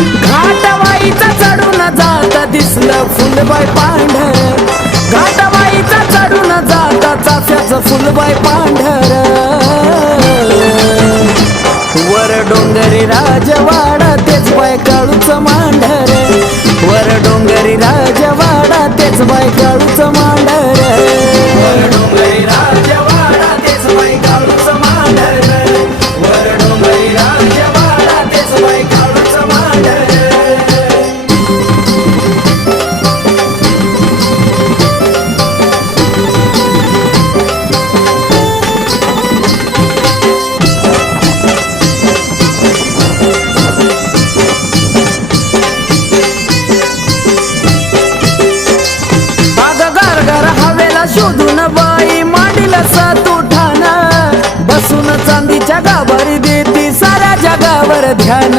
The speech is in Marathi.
घाटवाईचा चढून जाता दिसलं फुलबाई पांढर, घाटवाईचा चढून जाता चाफ्याचं फुलबाई पांढर. वर डोंगरी राजवाडा तेच बाय काळूच मांढर, वर डोंगरी राजवाडा तेच बाय काळूच मांढर. वर डोंगरी राजवाडा तेच बाय काळूच मांढर, वर डोंगरी राजवाडा तेच बाय काळूच मांढर. शोधून बाई मांडीला सातुठाना, बसून चांदीच्या गाभारी देती साऱ्या जगावर ध्यान.